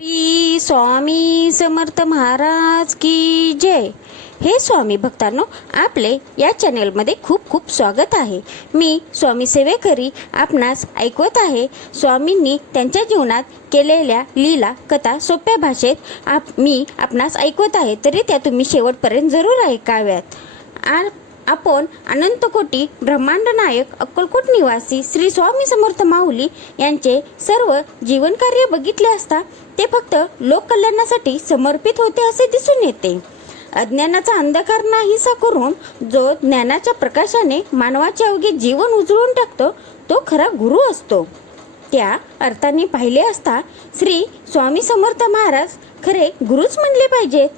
श्री स्वामी समर्थ महाराज की जय. हे स्वामी भक्तांनो, आपले या चॅनेलमध्ये खूप खूप स्वागत आहे. मी स्वामी सेवेकरी आपणास ऐकवत आहे. स्वामींनी त्यांच्या जीवनात केलेल्या लीला कथा सोप्या भाषेत मी आपणास ऐकवत आहे, तरी त्या तुम्ही शेवटपर्यंत जरूर ऐकाव्यात. आपण अनंतकोटी ब्रह्मांड नायक अक्कलकोट निवासी श्री स्वामी समर्थ माऊली यांचे सर्व जीवनकार्य बघितले असता ते फक्त लोककल्याणासाठी समर्पित होते असे दिसून येते. अज्ञानाचा अंधकार नाहीसा करून जो ज्ञानाच्या प्रकाशाने मानवाचे अवघे जीवन उजळून टाकतो तो खरा गुरु असतो. त्या अर्थाने पाहिले असता श्री स्वामी समर्थ महाराज खरे गुरुच म्हणले पाहिजेत.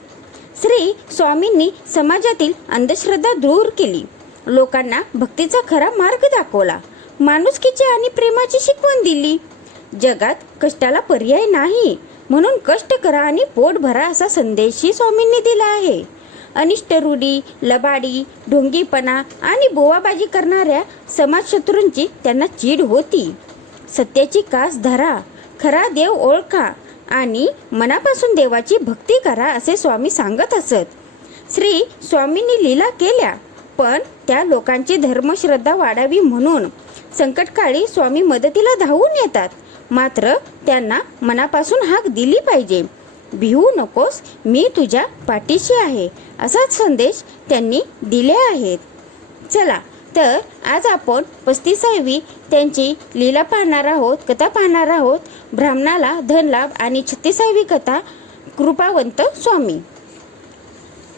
श्री स्वामींनी समाजातील अंधश्रद्धा दूर केली, लोकांना भक्तीचा खरा मार्ग दाखवला, माणुसकीची आणि प्रेमाची शिकवण दिली. जगात कष्टाला पर्याय नाही म्हणून कष्ट करा आणि पोट भरा असा संदेशही स्वामींनी दिला आहे. अनिष्ट रूढी, लबाडी, ढोंगीपणा आणि बोवाबाजी करणाऱ्या समाजशत्रूंची त्यांना चीड होती. सत्याची कास धरा, खरा देव ओळखा आणि मनापासून देवाची भक्ती करा असे स्वामी सांगत असत. श्री स्वामींनी लीला केल्या, पण त्या लोकांची धर्मश्रद्धा वाढावी म्हणून संकटकाळी स्वामी मदतीला धावून येतात. मात्र त्यांना मनापासून हाक दिली पाहिजे. भिवू नकोस, मी तुझ्या पाठीशी आहे असाच संदेश त्यांनी दिले आहेत. चला तर आज आपण 35वी त्यांची लीला पाहणार आहोत, कथा पाहणार आहोत. ब्राह्मणाला धनलाभ आणि 36वी कथा कृपावंत स्वामी.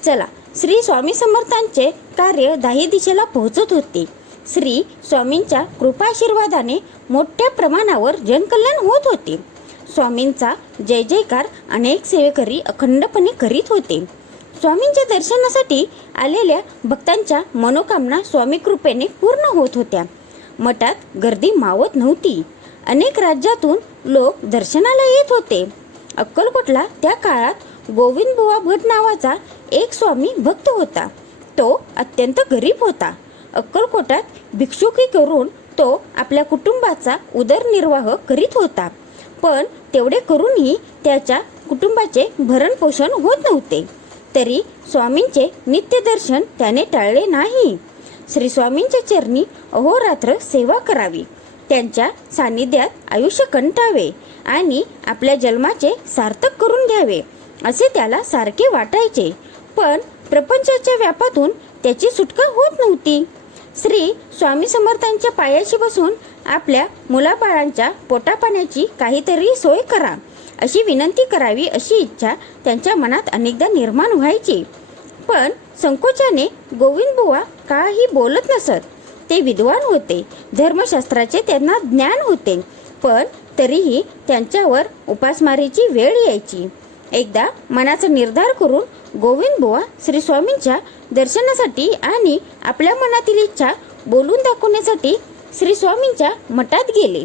चला, श्री स्वामी समर्थांचे कार्य दाही दिशेला पोहोचत होते. श्री स्वामींच्या कृपाशीर्वादाने मोठ्या प्रमाणावर जनकल्याण होत होते. स्वामींचा जय जयकार अनेक सेवेकरी अखंडपणे करीत होते. स्वामींच्या दर्शनासाठी आलेल्या भक्तांच्या मनोकामना स्वामी कृपेने पूर्ण होत होत्या. मठात गर्दी मावत नव्हती. अनेक राज्यातून लोक दर्शनाला येत होते. अक्कलकोटला त्या काळात गोविंदबुवा भट नावाचा एक स्वामी भक्त होता. तो अत्यंत गरीब होता. अक्कलकोटात भिक्षुकी करून तो आपल्या कुटुंबाचा उदरनिर्वाह करीत होता. पण तेवढे करूनही त्याच्या कुटुंबाचे भरणपोषण होत नव्हते. तरी स्वामींचे नित्यदर्शन त्याने टाळले नाही. श्री स्वामींच्या चरणी अहोरात्र सेवा करावी, त्यांच्या सानिध्यात आयुष्य कंठावे आणि आपल्या जन्माचे सार्थक करून घ्यावे असे त्याला सारखे वाटायचे. पण प्रपंचाच्या व्यापातून त्याची सुटका होत नव्हती. श्री स्वामी समर्थांच्या पायाशी बसून आपल्या मुलाबाळांच्या पोटापाण्याची काहीतरी सोय करा अशी विनंती करावी अशी इच्छा त्यांच्या मनात अनेकदा निर्माण व्हायची. पण संकोचाने गोविंदबुवा काही बोलत नसत. ते विद्वान होते, धर्मशास्त्राचे त्यांना ज्ञान होते, पण तरीही त्यांच्यावर उपासमारीची वेळ यायची. एकदा मनाचा निर्धार करून गोविंदबुवा श्री स्वामींच्या दर्शनासाठी आणि आपल्या मनातील इच्छा बोलून दाखवण्यासाठी श्री स्वामींच्या मठात गेले.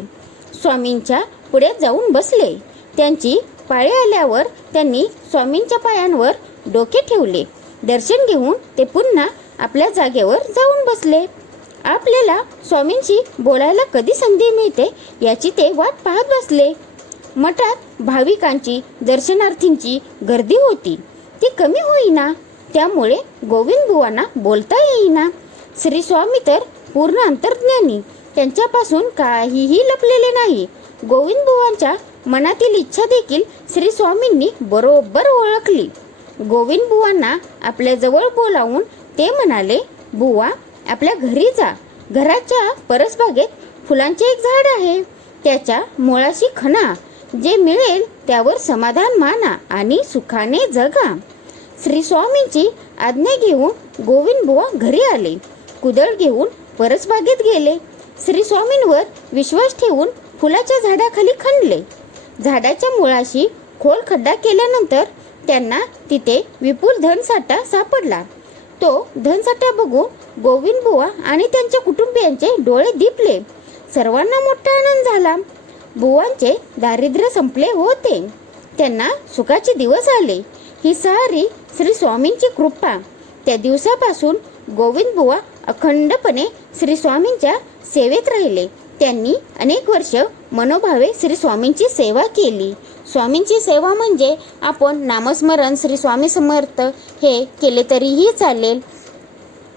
स्वामींच्या पुढे जाऊन बसले. त्यांची पाळी आल्यावर त्यांनी स्वामींच्या पायांवर डोके ठेवले. दर्शन घेऊन ते पुन्हा आपल्या जागेवर जाऊन बसले. आपल्याला स्वामींशी बोलायला कधी संधी मिळते याची ते वाट पाहत बसले. मठात भाविकांची, दर्शनार्थींची गर्दी होती. ती कमी होईना, त्यामुळे गोविंदबुवांना बोलता येईना. श्री स्वामी तर पूर्ण अंतर्ज्ञानी, त्यांच्यापासून काहीही लपलेले नाही. गोविंदबुवांच्या मनातील इच्छा देखील श्री स्वामींनी बरोबर ओळखली. गोविंदबुवांना आपल्या जवळ बोलावून ते म्हणाले, बुवा आपल्या घरी जा. घराच्या परसबागेत फुलांचे एक झाड आहे, त्याच्या मुळाशी खणा. जे मिळेल त्यावर समाधान माना आणि सुखाने जगा. श्री स्वामींची आज्ञा घेऊन गोविंदबुवा घरी आले. कुदळ घेऊन परसबागेत गेले. श्री स्वामींवर विश्वास ठेवून फुलाच्या झाडाखाली खणले. झाडाच्या मुळाशी खोल खड्डा केल्यानंतर त्यांना तिथे विपुल धनसाठा सापडला. तो धनसाठा बघून गोविंदबुवा आणि त्यांच्या कुटुंबियांचे डोळे दिपले. सर्वांना मोठा आनंद झाला. बुवांचे दारिद्र्य संपले होते. त्यांना सुखाचे दिवस आले. ही सारी श्री स्वामींची कृपा. त्या दिवसापासून गोविंदबुवा अखंडपणे श्री स्वामींच्या सेवेत राहिले. त्यांनी अनेक वर्ष मनोभावे श्री स्वामींची सेवा केली. स्वामींची सेवा म्हणजे आपण नामस्मरण श्री स्वामी समर्थ हे केले तरीही चालेल.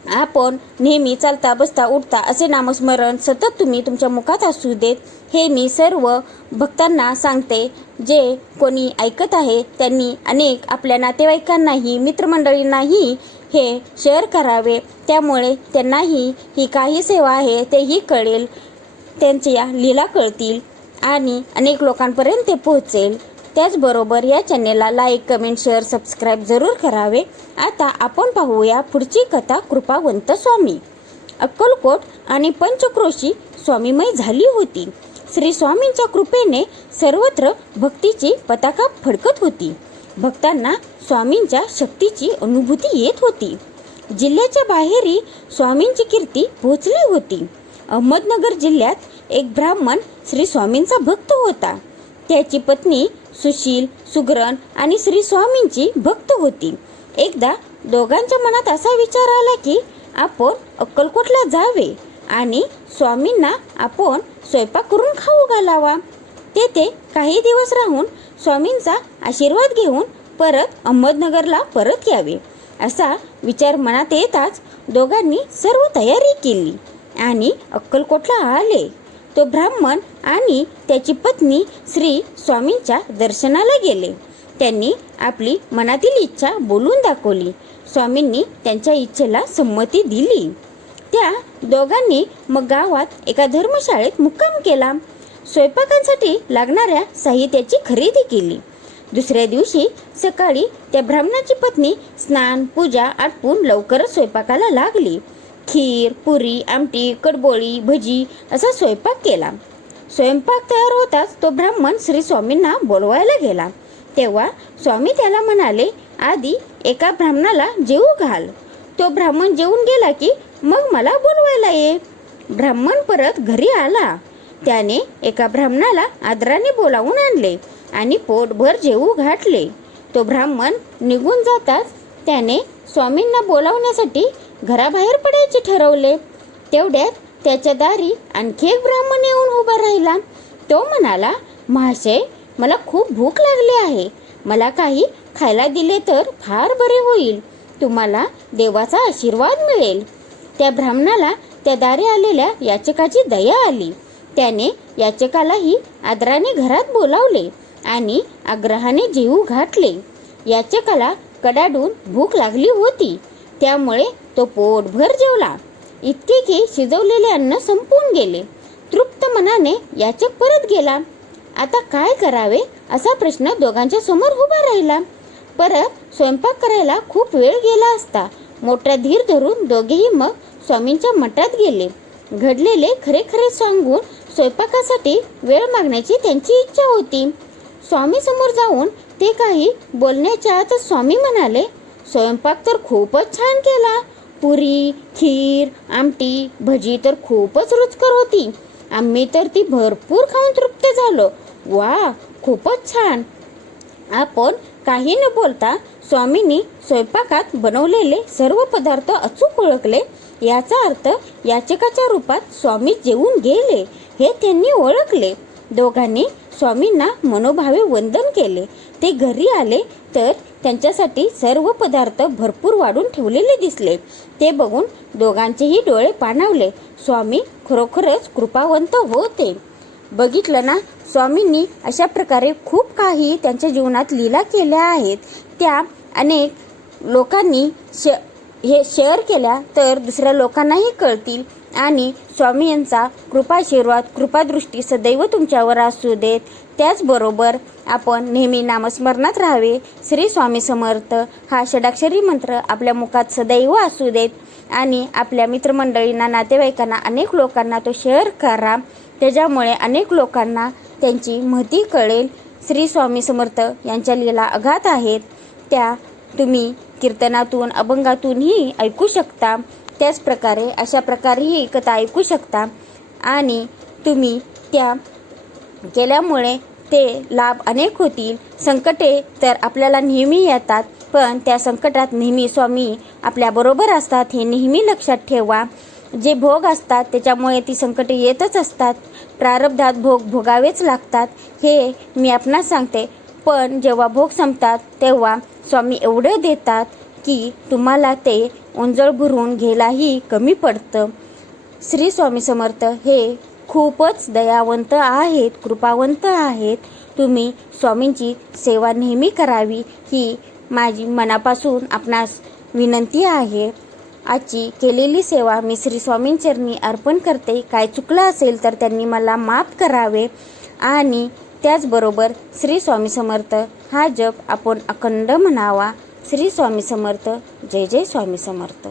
आपण नेहमी चालता बसता उठता असे नामस्मरण सतत तुम्ही तुमच्या मुखात असू देत. हे मी सर्व भक्तांना सांगते. जे कोणी ऐकत आहे त्यांनी अनेक आपल्या नातेवाईकांनाही मित्रमंडळींनाही हे शेअर करावे. त्यामुळे त्यांनाही ही काही सेवा आहे तेही कळेल, त्यांच्या लीला कळतील आणि अनेक लोकांपर्यंत ते पोहोचेल. त्याचबरोबर या चॅनेलला लाईक, कमेंट, शेअर, सबस्क्राईब जरूर करावे. आता आपण पाहूया पुढची कथा. कृपावंत स्वामी. अक्कलकोट आणि पंचक्रोशी स्वामीमय झाली होती. श्री स्वामींच्या कृपेने सर्वत्र भक्तीची पताका फडकत होती. भक्तांना स्वामींच्या शक्तीची अनुभूती येत होती. जिल्ह्याच्या बाहेरही स्वामींची कीर्ती पोहोचली होती. अहमदनगर जिल्ह्यात एक ब्राह्मण श्री स्वामींचा भक्त होता. त्याची पत्नी सुशील, सुगरण आणि श्री स्वामींची भक्त होती. एकदा दोघांच्या मनात असा विचार आला की आपण अक्कलकोटला जावे आणि स्वामींना आपण स्वयंपाक करून खाऊ घालावा. तेथे काही दिवस राहून स्वामींचा आशीर्वाद घेऊन परत अहमदनगरला परत यावे असा विचार मनात येताच दोघांनी सर्व तयारी केली आणि अक्कलकोटला आले. तो ब्राह्मण आणि त्याची पत्नी श्री स्वामींच्या दर्शनाला गेले. त्यांनी आपली मनातील इच्छा बोलून दाखवली. स्वामींनी त्यांच्या इच्छेला संमती दिली. त्या दोघांनी मग गावात एका धर्मशाळेत मुक्काम केला. स्वयंपाकांसाठी लागणाऱ्या साहित्याची खरेदी केली. दुसऱ्या दिवशी सकाळी त्या ब्राह्मणाची पत्नी स्नान पूजा आटपून लवकरच स्वयंपाकाला लागली. खीर, पुरी, आमटी, कडबोळी, भजी असा स्वयंपाक केला. स्वयंपाक तयार होताच तो ब्राह्मण श्री स्वामींना बोलवायला गेला. तेव्हा स्वामी त्याला म्हणाले, आधी एका ब्राह्मणाला जेवू घाल. तो ब्राह्मण जेवून गेला की मग मला बोलवायला ये. ब्राह्मण परत घरी आला. त्याने एका ब्राह्मणाला आदराने बोलावून आणले आणि पोटभर जेवू घातले. तो ब्राह्मण निघून जाताच त्याने स्वामींना बोलावण्यासाठी घराबाहेर पडायचे ठरवले. तेवढ्यात त्याच्या दारी आणखी एक ब्राह्मण येऊन उभा राहिला. तो म्हणाला, महाशय, मला खूप भूक लागली आहे. मला काही खायला दिले तर फार बरे होईल. तुम्हाला देवाचा आशीर्वाद मिळेल. त्या ब्राह्मणाला त्या दारी आलेल्या याचकाची दया आली. त्याने याचकालाही आदराने घरात बोलावले आणि आग्रहाने जेवू घातले. याचकाला कडाडून भूक लागली होती, त्यामुळे तो पोटभर जेवला. इतके की शिजवलेले अन्न संपून गेले. तृप्त मनाने याचक परत गेला. आता काय करावे असा प्रश्न दोघांच्या समोर उभा राहिला. परत स्वयंपाक करायला खूप वेळ गेला असता. मोठा धीर धरून दोघेही मग स्वामींच्या मठात गेले. घडलेले खरे खरे सांगून स्वयंपाकासाठी वेळ मागण्याची त्यांची इच्छा होती. स्वामी समोर जाऊन ते काही बोलण्याच्या आतच स्वामी म्हणाले, स्वयंपाक तर खूपच छान केला. पुरी, खीर, आमटी, भजी तर खूपच रुचकर होती. आम्ही तर ती भरपूर खाऊन तृप्त झालो. वा, खूपच छान. आपण काही न बोलता स्वामींनी स्वयंपाकात बनवलेले सर्व पदार्थ अचूक ओळखले. याचा अर्थ याचकाच्या रूपात स्वामी जेवून गेले हे त्यांनी ओळखले. दोघांनी स्वामींना मनोभावे वंदन केले. ते घरी आले तर त्यांच्यासाठी सर्व पदार्थ भरपूर वाढून ठेवलेले दिसले. ते बघून दोघांचेही डोळे पाणावले. स्वामी खरोखरच कृपावंत होते. बघितलं ना, स्वामींनी अशा प्रकारे खूप काही त्यांच्या जीवनात लीला केल्या आहेत. त्या अनेक लोकांनी हे शेअर केल्या तर दुसऱ्या लोकांनाही कळतील आणि स्वामी यांचा कृपाशीर्वाद, कृपादृष्टी सदैव तुमच्यावर असू देत. त्याचबरोबर आपण नेहमी नामस्मरणात राहावे. श्री स्वामी समर्थ हा षडाक्षरी मंत्र आपल्या मुखात सदैव असू देत आणि आपल्या मित्रमंडळींना, नातेवाईकांना, अनेक लोकांना तो शेअर करा. त्याच्यामुळे अनेक लोकांना त्यांची महती कळेल. श्री स्वामी समर्थ यांच्या लीला अगाध आहेत. त्या तुम्ही कीर्तनातून, अभंगातूनही ऐकू शकता. त्याचप्रकारे अशा प्रकारेही कथा ऐकू शकता आणि तुम्ही त्या केल्यामुळे ते लाभ अनेक होतील. संकटे तर आपल्याला नेहमी येतात, पण त्या संकटात नेहमी स्वामी आपल्याबरोबर असतात हे नेहमी लक्षात ठेवा. जे भोग असतात त्याच्यामुळे ती संकटे येतच असतात. प्रारब्धात भोग भोगावेच लागतात हे मी आपणास सांगते. पण जेव्हा भोग संपतात तेव्हा स्वामी एवढे देतात की तुम्हाला ते ओंजळ भरून घ्यायलाही कमी पडतं. श्री स्वामी समर्थ हे खूपच दयावंत आहेत, कृपावंत आहेत. तुम्ही स्वामींची सेवा नेहमी करावी ही माझी मनापासून आपणास विनंती आहे. आजची केलेली सेवा मी श्री स्वामींचरणी अर्पण करते. काय चुकलं असेल तर त्यांनी मला माफ करावे. आणि त्याचबरोबर श्री स्वामी समर्थ हा जप आपण अखंड म्हणावा. श्री स्वामी समर्थ. जय जय स्वामी समर्थ.